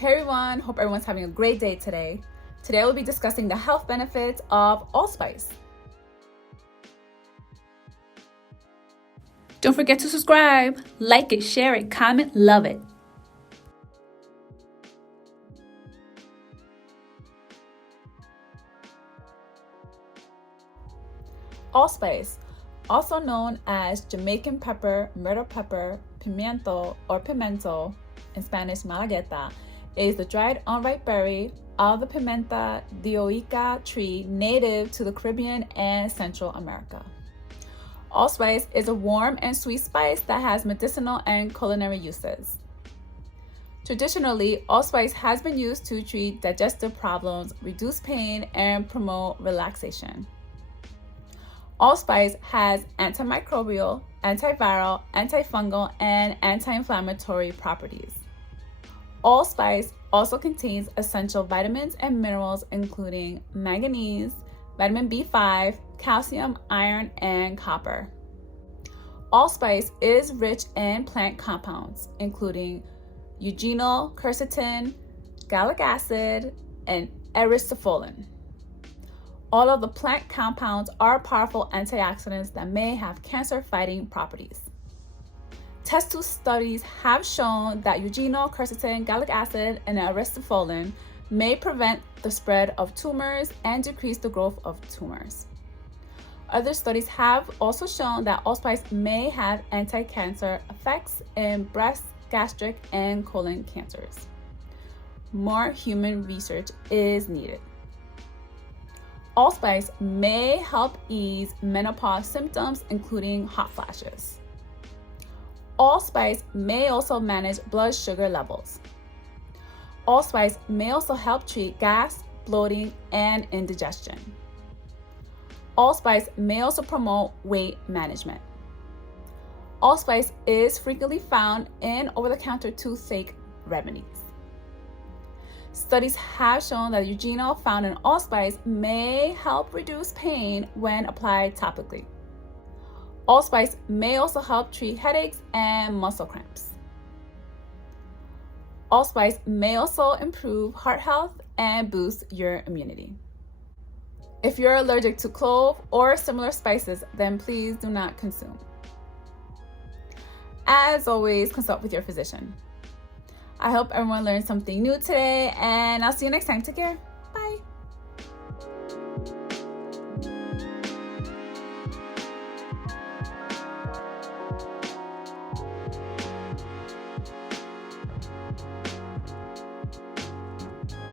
Hey everyone, hope everyone's having a great day today. Today we'll be discussing the health benefits of allspice. Don't forget to subscribe, like it, share it, comment, love it. Allspice, also known as Jamaican pepper, myrtle pepper, pimiento, or pimento, in Spanish malagueta, is the dried unripe berry of the Pimenta dioica tree native to the Caribbean and Central America. Allspice is a warm and sweet spice that has medicinal and culinary uses. Traditionally, allspice has been used to treat digestive problems, reduce pain, and promote relaxation. Allspice has antimicrobial, antiviral, antifungal, and anti-inflammatory properties. Allspice also contains essential vitamins and minerals including manganese, vitamin B5, calcium, iron, and copper. Allspice is rich in plant compounds including eugenol, quercetin, gallic acid, and erythropoietin. All of the plant compounds are powerful antioxidants that may have cancer-fighting properties. Test tube studies have shown that eugenol, quercetin, gallic acid, and erythropoietin may prevent the spread of tumors and decrease the growth of tumors. Other studies have also shown that allspice may have anti-cancer effects in breast, gastric, and colon cancers. More human research is needed. Allspice may help ease menopause symptoms, including hot flashes. Allspice may also manage blood sugar levels. Allspice may also help treat gas, bloating, and indigestion. Allspice may also promote weight management. Allspice is frequently found in over-the-counter toothache remedies. Studies have shown that eugenol found in allspice may help reduce pain when applied topically. Allspice may also help treat headaches and muscle cramps. Allspice may also improve heart health and boost your immunity. If you're allergic to clove or similar spices, then please do not consume. As always, consult with your physician. I hope everyone learned something new today, and I'll see you next time. Take care.